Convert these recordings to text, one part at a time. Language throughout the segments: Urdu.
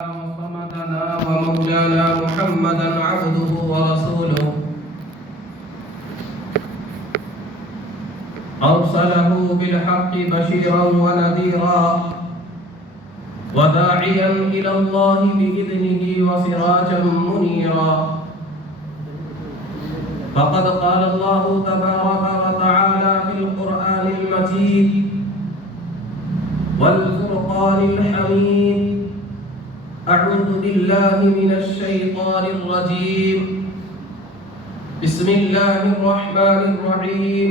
صمدنا ومولانا محمدا عبده ورسوله أرسله بالحق بشيرا ونذيرا وداعيا إلى الله بإذنه وسراجا منيرا فقد قال الله تبارك وتعالى في القرآن المجيد والفرقان الحميد أعوذ بالله من الشيطان الرجيم بسم الله الرحمن الرحيم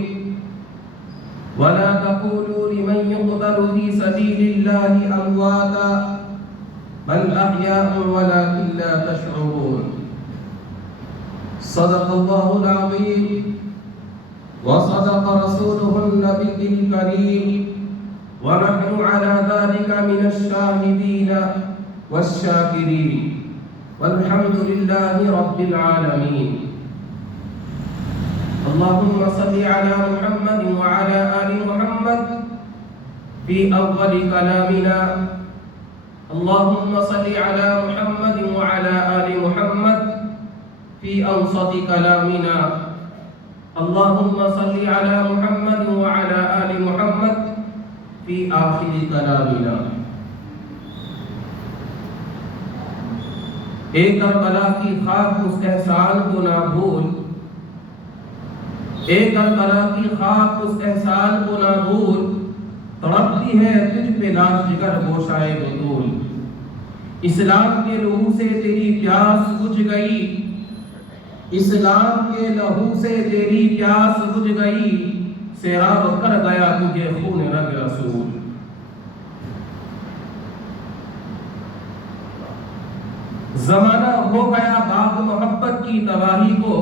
ولا تقولوا لمن يقتل في سبيل الله أمواتا بل أحياء ولكن لا تشعرون صدق الله العظيم وصدق رسوله النبي الكريم ونحن على ذلك من الشاهدين والشاكرين والحمد لله رب العالمين اللهم صل على محمد وعلى آل محمد في أول كلامنا اللهم صل على محمد وعلى آل محمد في أوسط كلامنا اللهم صل على محمد وعلى آل محمد في آخر كلامنا ایک کربلا کی خاک اس احسان کو نہ بھول ایک کربلا کی خاک اس احسان کو نہ بھول تڑپتی ہے تجھ پہ لاش جگر گوشائے بطول اسلام کے لہو سے تیری پیاس بجھ گئی اسلام کے لہو سے تیری پیاس بجھ گئی سیراب کر گیا تجھے خون رگ رسول زمانہ ہو گیا باغ محبت کی تباہی کو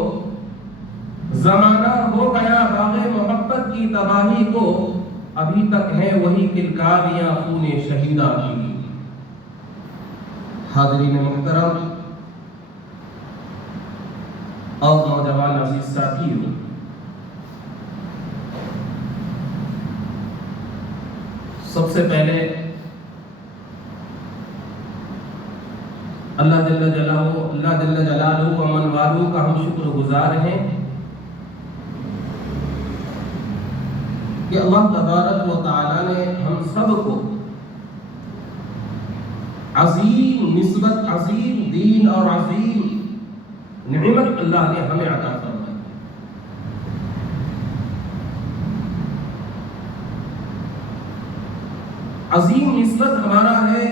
زمانہ ہو گیا باغ محبت کی تباہی کو ابھی تک ہیں وہی کلکاریاں خون شہیدہ کی حاضرین محترم اور نوجوان عزیز ساتھیوں سب سے پہلے اللہ جل جلالہ و من والو کا ہم شکر گزار ہیں کہ اللہ تبارک و تعالی نے ہم سب کو عظیم نسبت عظیم دین اور عظیم نعمت اللہ نے ہمیں عطا فرمائی عظیم نسبت ہمارا ہے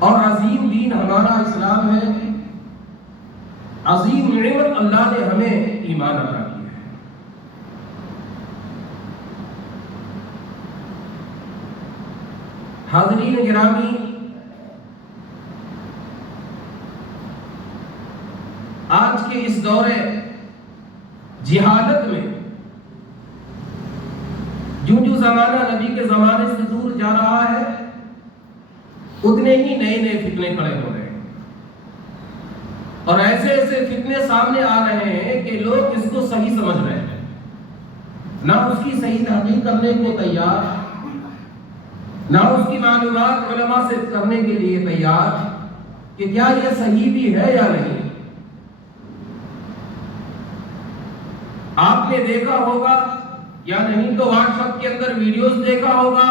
اور عظیم دین ہمارا اسلام ہے عظیم نعمت اللہ نے ہمیں ایمان عطا کیا ہے حاضرین گرامی آج کے اس دور جہالت میں جو زمانہ نبی کے زمانے سے دور جا رہا ہے اتنے ہی نئے نئے فتنے کھڑے ہو رہے ہیں اور ایسے ایسے فتنے سامنے آ رہے ہیں کہ لوگ اس کو صحیح سمجھ رہے ہیں نہ اس کی صحیح تحقیق کرنے کو تیار نہ اس کی معلومات علماء سے کرنے کے لیے تیار کہ کیا یہ صحیح بھی ہے یا نہیں آپ نے دیکھا ہوگا یا نہیں تو واٹس ایپ کے اندر ویڈیوز دیکھا ہوگا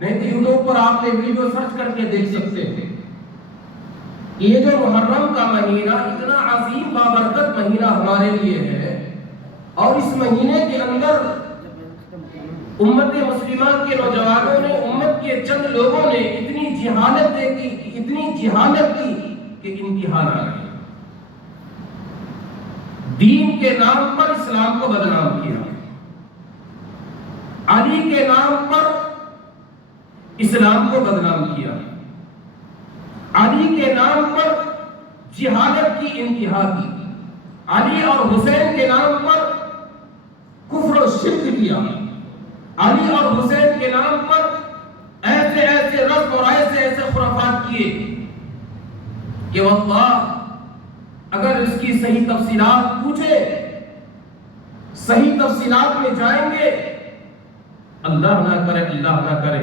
نہیں تو یوٹیوب پر آپ نے ویڈیو سرچ کر کے دیکھ سکتے تھے یہ جو محرم کا مہینہ اتنا عظیم بابرکت مہینہ ہمارے لیے ہے اور اس مہینے کے اندر امت مسلمہ کے نوجوانوں نے امت کے چند لوگوں نے اتنی جہالت کی کہ امتحان آ گئے دین کے نام پر اسلام کو بدنام کیا علی کے نام پر اسلام کو بدنام کیا علی کے نام پر جہالت کی انتہا کی علی اور حسین کے نام پر کفر و شرک کیا علی اور حسین کے نام پر ایسے رسم اور ایسے خرافات کیے کہ واللہ اگر اس کی صحیح تفصیلات پوچھے صحیح تفصیلات میں جائیں گے، اللہ نہ کرے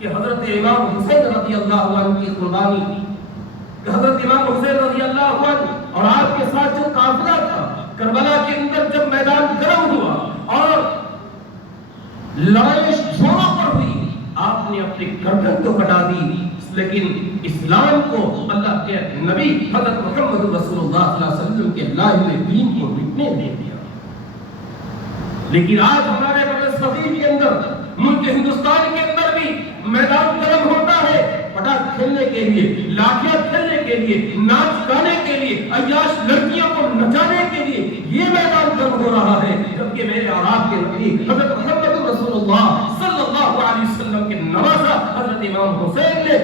کہ حضرت امام حسین رضی اللہ عنہ کی قربانی، کہ حضرت امام حسین رضی اللہ عنہ اور آپ کے ساتھ جو قافلہ تھا کربلا کے اندر جب میدان گرم ہوا اور لڑائی زوروں پر ہوئی، آپ نے اپنی گردن تو کٹا دی، لیکن اسلام کو اللہ کے نبی حضرت محمد رسول اللہ صلی اللہ علیہ وسلم کے لائے ہوئے دین کو مٹنے نہیں دیا۔ لیکن آج ہمارے بڑے صغیر کے اندر، ملک ہندوستان کے اندر بھی میدان گرم ہوتا ہے پٹاخ کھیلنے کے لیے، لاٹھیاں کھیلنے کے لیے، ناچ گانے کے لیے، عیاش لڑکیوں کو نچانے کے لیے یہ میدان گرم ہو رہا ہے، جبکہ میرے اور آپ کے نبی حضرت محمد رسول اللہ صلی اللہ علیہ وسلم کے نوازا حضرت امام حسین نے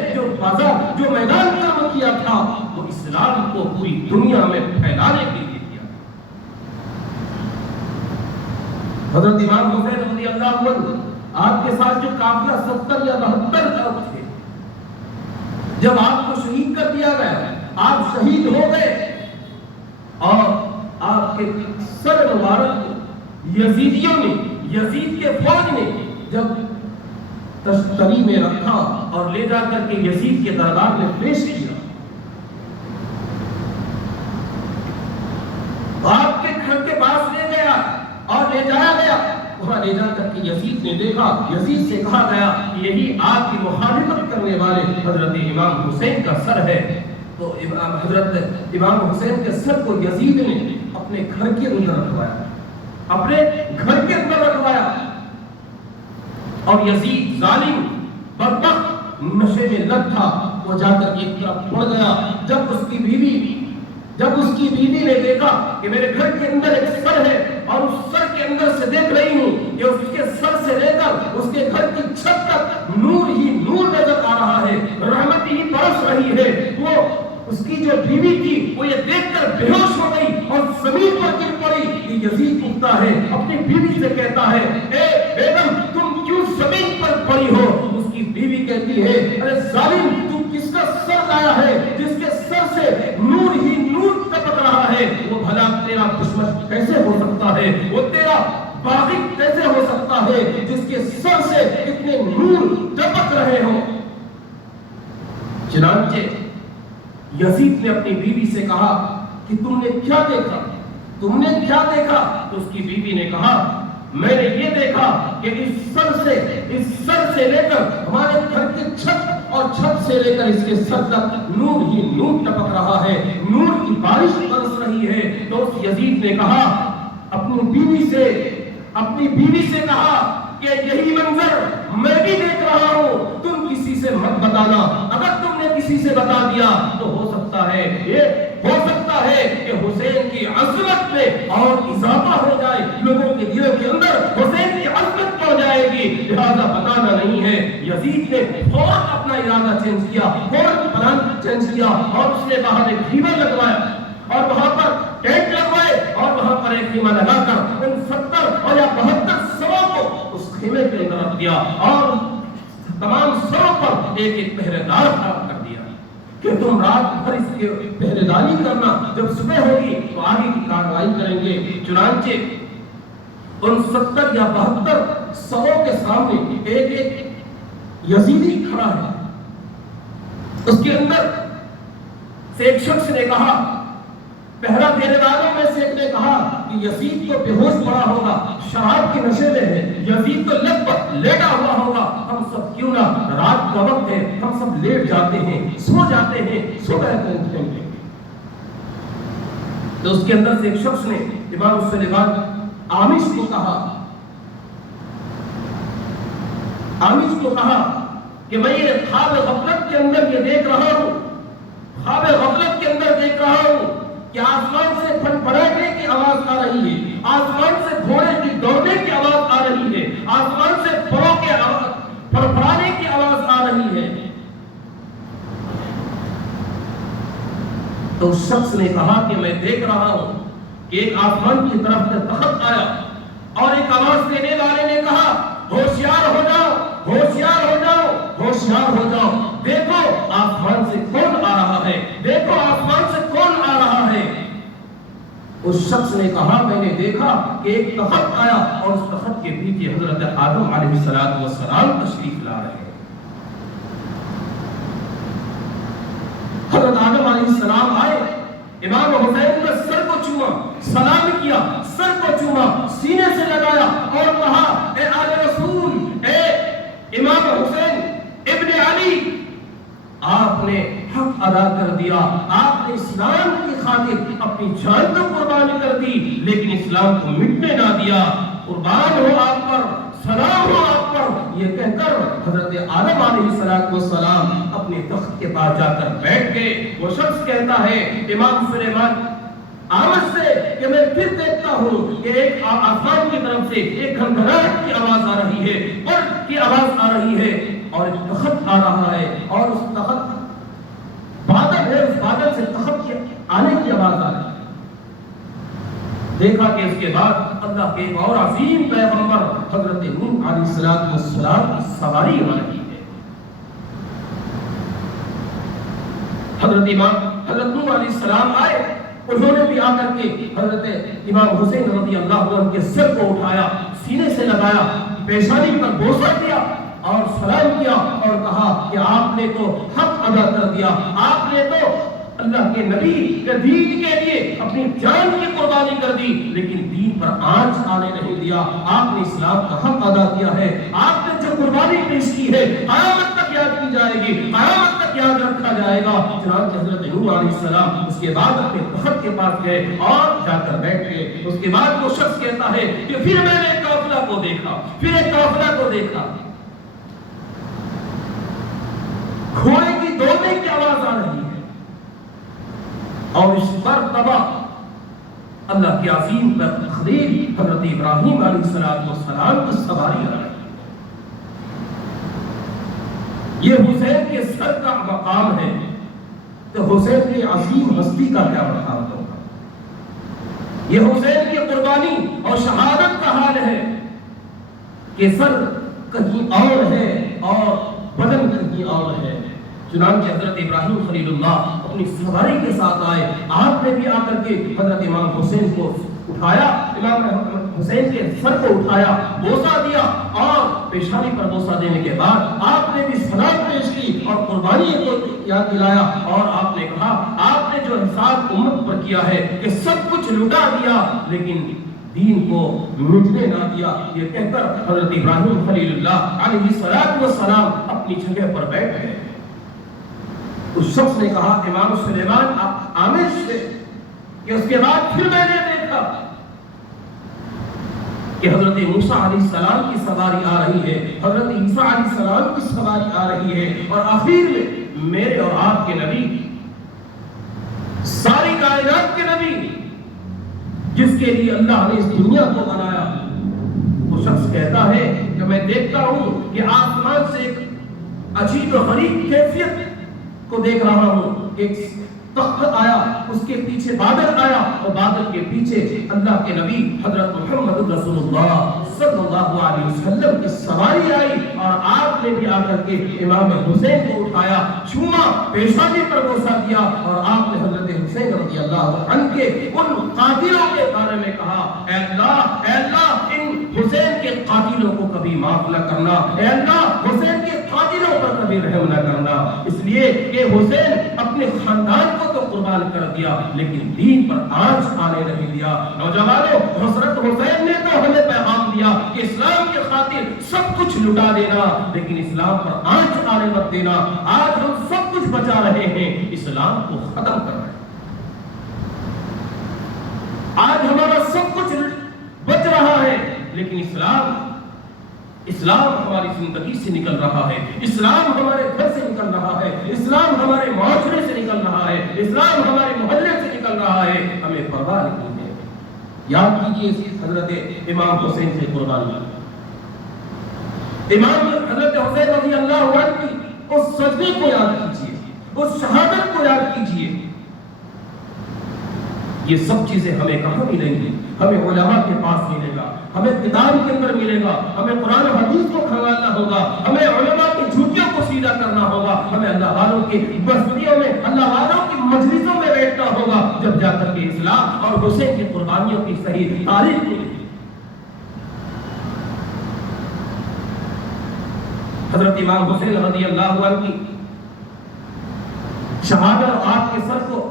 جو میدان گرم کیا تھا وہ اسلام کو پوری دنیا میں پھیلانے کے لیے کیا۔ حضرت امام حسین رضی اللہ عنہ آپ کے ساتھ جو قافلہ 70 یا 72 لوگ تھے، جب آپ کو شہید کر دیا گیا، آپ شہید ہو گئے اور آپ کے سر مبارک یزیدیوں نے، یزید کے فوج نے جب تشتری میں رکھا اور لے جا کر کے یزید کے دربار میں پیش کیا، آپ کے گھر کے پاس لے گیا اور لے جایا گیا، وہاں لے جا کر کے یزید نے دیکھا، یزید سے کہا گیا یہی آپ کی مخالفت کرنے والے حضرت امام حسین کا سر ہے۔ تو حضرت امام حسین کے سر کو یزید نے اپنے گھر کے اندر رکھوایا، اپنے گھر کے اندر رکھوایا، اور یزید ظالم بدبخت نشے میں لت تھا، وہ جا کر ایک طرف پڑ گیا۔ جب اس کی بیوی نے دیکھا کہ میرے گھر کے اندر ایک سر ہے اور اس سر کے اندر سے دیکھ رہی ہوں کہ اس کے سر سے لے کر اس کے گھر کی چھت تک نور ہی نور نظر آ رہا ہے، رحمت ہی برس رہی ہے، وہ اس کی جو بیوی تھی وہ یہ دیکھ کر بے ہوش ہو گئی اور زمین پر گر پڑی۔ یہ یزید اٹھتا ہے، اپنی بیوی سے کہتا ہے اے بیگم تم کیوں زمین پر پڑی ہو؟ اس کی بیوی کہتی ہے ارے ظالم تو کس کا سر لایا ہے جس کے سر سے نور ہی نور ٹپک رہا ہے؟ وہ بھلا تیرا دشمن کیسے ہو سکتا ہے؟ وہ تیرا باغی کیسے ہو سکتا ہے جس کے سر سے اتنے نور ٹپک رہے ہوں؟ چنانچہ یزید نے اپنی بیوی سے کہا کہ تم نے کیا دیکھا؟ تم نے کیا دیکھا؟ تو اس کی بیوی نے کہا میں نے یہ دیکھا کہ اس سر سے لے کر ہمارے گھر کی چھت اور چھت سے لے کر اس کے سر تک نور ہی نور ٹپک رہا ہے، نور کی بارش برس رہی ہے۔ تو اس یزید نے کہا اپنی بیوی سے کہا کہ یہی منظر میں بھی دیکھ رہا ہوں، تم کسی سے مت بتانا، اگر تم نے کسی سے بتا دیا تو ہو سکتا ہے کہ حسین کی عظمت میں اور اضافہ ہو جائے، لوگوں کے دلوں کے اندر حسین کی عظمت پڑ جائے گی، لہذا بتانا نہیں ہے۔ یزید نے فوراً اپنا ارادہ چینج کیا، فوراً پلان چینج کیا اور اس نے باہر ایک خیمہ لگوایا اور وہاں پر ٹینٹ لگوائے اور وہاں پر ایک خیمہ لگا کر ان 70 اور یا 72 سروں کو اس خیمے کے اندر رکھ دیا اور تمام سروں پر ایک ایک پہرے دار کھڑا کر دیا کہ تم رات بھر اس کی پہرے داری کرنا، جب صبح ہوگی تو آگے کی کارروائی کریں گے۔ چنانچہ ان 70 یا 72 سروں کے سامنے ایک ایک یزیدی کھڑا ہے، اس کے اندر سے ایک شخص نے کہا، پہرا دینے والوں میں سے ایک نے کہا کہ یزید تو بے ہوش پڑا ہوگا، شراب کے نشے میں ہے، یزید تو لب پر لیٹا ہوا ہوگا، ہم سب کیوں نہ رات کا وقت ہے ہم سب لیٹ جاتے ہیں، سو جاتے ہیں، صبح کو اٹھیں گے۔ تو اس کے اندر سے ایک شخص نے امام سلیمان آمش کو کہا کہ میں یہ خواب غفلت کے اندر یہ دیکھ رہا ہوں، خواب غفلت کے اندر دیکھ رہا ہوں کہ آسمان سے پھڑپڑانے کی آواز آ رہی ہے، آسمان سے گھوڑے کی دوڑنے کی آواز آ رہی ہے، آسمان سے پروں کے پھڑپڑانے کی آواز آ رہی ہے۔ تو اس شخص نے کہا کہ میں دیکھ رہا ہوں کہ ایک آسمان کی طرف سے تخت آیا اور ایک آواز دینے والے نے کہا ہوشیار ہو جاؤ، ہوشیار ہو جاؤ، ہوشیار ہو جاؤ، دیکھو آسمان سے کون آ رہا ہے، دیکھو آسمان سے کون آ رہا ہے۔ اس شخص نے کہا میں نے دیکھا کہ ایک تخت آیا اور اس تخت کے پیچھے حضرت آدم علیہ السلام تشریف لا رہے ہیں۔ سلام کیا، سر کو چوما، سینے سے لگایا اور کہا اے آل رسول، اے امام حسین ابن علی، آپ نے حق ادا کر دیا، آپ نے اسلام کی خاطر اپنی جان کو قربان کر دی، لیکن اسلام کو مٹنے نہ دیا، قربان ہو آپ پر، سلام ہو آپ پر، یہ کہہ کر حضرت آدم علیہ السلام اپنے تخت کے پاس جا کر بیٹھ گئے۔ وہ شخص کہتا ہے امام سلیمان آمد سے کہ میں پھر دیکھتا ہوں کہ ایک آسمان کی طرف سے ایک گھنگھناہٹ کی آواز آ رہی ہے، برق کی آواز آ رہی ہے، اور ایک تخت آ رہا ہے، اور اس تخت بادل ہے، اس بادل سے تخت کے آنے کی آواز آ رہی ہے۔ دیکھا کہ اس کے بعد اللہ کے ایک اور عظیم پیغمبر حضرت نوح علیہ السلام کی سواری آ رہی ہے۔ حضرت نوح علیہ السلام آئے، انہوں نے بھی آ کر کے حضرت امام حسین رضی اللہ عنہ کے سر کو اٹھایا، سینے سے لگایا، پیشانی پر بوسہ دیا اور سلام کیا اور کہا کہ آپ نے تو حق ادا کر دیا، آپ نے تو اللہ کے نبی کے دین کے لیے اپنی جان کی قربانی کر دی، لیکن دین پر آنچ آنے نہیں دیا، آپ نے اسلام کا حق ادا کیا ہے، آپ نے جو قربانی پیش کی ہے قیامت تک یاد کی جائے گی، قیامت تک یاد رکھا جائے گا۔ چنانچہ حضرت نوح علیہ السلام اس کے بعد اپنے تخت کے پاس گئے اور جا کر بیٹھ گئے۔ اس کے بعد وہ شخص کہتا ہے کہ پھر میں نے ایک قافلہ کو دیکھا، پھر ایک قافلہ کو دیکھا، گھوڑے کی دوڑنے کی آواز آ رہی ہے، اور اس مرتبہ اللہ کے عظیم خلیل حضرت ابراہیم علیہ السلام کی سواری آ رہی ہے۔ یہ حسین کے سر کا مقام ہے، تو حسین کی عظیم ہستی کا کیا مقام ہوگا؟ یہ حسین کی قربانی اور شہادت کا حال ہے کہ سر کہیں اور ہے اور بدن کہیں اور ہے۔ چنانچہ حضرت ابراہیم خلیل اللہ اپنی سواری کے ساتھ آئے، آپ نے بھی آ کر کے حضرت امام حسین کو اٹھایا، امام حسین کے سر کو اٹھایا، بوسہ دیا، اور پیشانی پر بوسہ دینے کے بعد آپ نے بھی سلام پیش کی اور قربانی کو یاد دلایا، اور آپ نے کہا آپ نے جو حساب امت پر کیا ہے کہ سب کچھ لٹا دیا لیکن دین کو مٹنے نہ دیا، یہ کہہ کر حضرت ابراہیم خلیل اللہ علیہ السلام اپنی جگہ پر بیٹھ گئے۔ اس شخص نے کہا امام سلیمان آمد سے کہ اس کے بعد پھر میں نے دیکھا کہ حضرت موسیٰ علیہ السلام کی سواری آ رہی ہے، حضرت عیسیٰ علیہ السلام کی سواری آ رہی ہے، اور آخر میں میرے اور آپ کے نبی، ساری کائنات کے نبی، جس کے لیے اللہ نے اس دنیا کو بنایا، وہ شخص کہتا ہے کہ میں دیکھتا ہوں کہ آسمان سے ایک عجیب و غریب کیفیت کو دیکھ رہا ہوں، ایک تخت آیا، اس کے پیچھے بادل آیا، اور بادل کے پیچھے اللہ کے نبی حضرت محمد رسول اللہ صلی اللہ علیہ وسلم کی سواری آئی، اور آپ نے بھی آ کر کے امام حسین کو اٹھایا، چوما، پیشانی پر بوسہ دیا، اور آپ نے حضرت حسین رضی اللہ عنہ کے ان قاتلوں کے بارے میں کہا اے اللہ ان حسین کے قاتلوں کو کبھی معاف نہ کرنا، اے اللہ حسین کے قاتلوں پر کبھی رحم نہ کرنا، اس لیے کہ حسین اپنے خاندان کو تو قربان کر دیا لیکن دین پر آنچ آنے نہیں دیا۔ نوجوانوں، حضرت حسین نے تو ہمیں پیغام دیا کہ اسلام کے خاطر سب کچھ لٹا دینا لیکن اسلام پر آنچ آنے مت دینا۔ آج ہم سب کچھ بچا رہے ہیں، اسلام کو ختم کر رہے ہیں، آج ہمارا سب کچھ بچ رہا ہے لیکن اسلام ہماری زندگی سے نکل رہا ہے، اسلام ہمارے گھر سے نکل رہا ہے، اسلام ہمارے معاشرے سے نکل رہا ہے، اسلام ہمارے محلے سے نکل رہا ہے، ہمیں پرواہ نہیں ہے۔ یاد کیجئے حضرت امام حسین سے قربانی، امام حضرت حسین رضی اللہ عنہ کی اس سجدے کو یاد کیجئے، اس شہادت کو یاد کیجئے۔ یہ سب چیزیں ہمیں کہاں ملیں گی؟ ہمیں علماء کے پاس ملے گا، ہمیں کتاب کے اندر ملے گا، ہمیں قرآن و حدیث کو کھنگالنا ہوگا، ہمیں علماء کی جھوٹیوں کو سیدھا کرنا ہوگا، ہمیں اللہ والوں کی بستیوں میں، اللہ والوں کی مجلسوں میں بیٹھنا ہوگا، جب جا کر کے اسلام اور حسین کی قربانیوں کی صحیح تاریخ ملے گی۔ حضرت امام حسین رضی اللہ عنہ کی شہادت اور آپ کے سر کو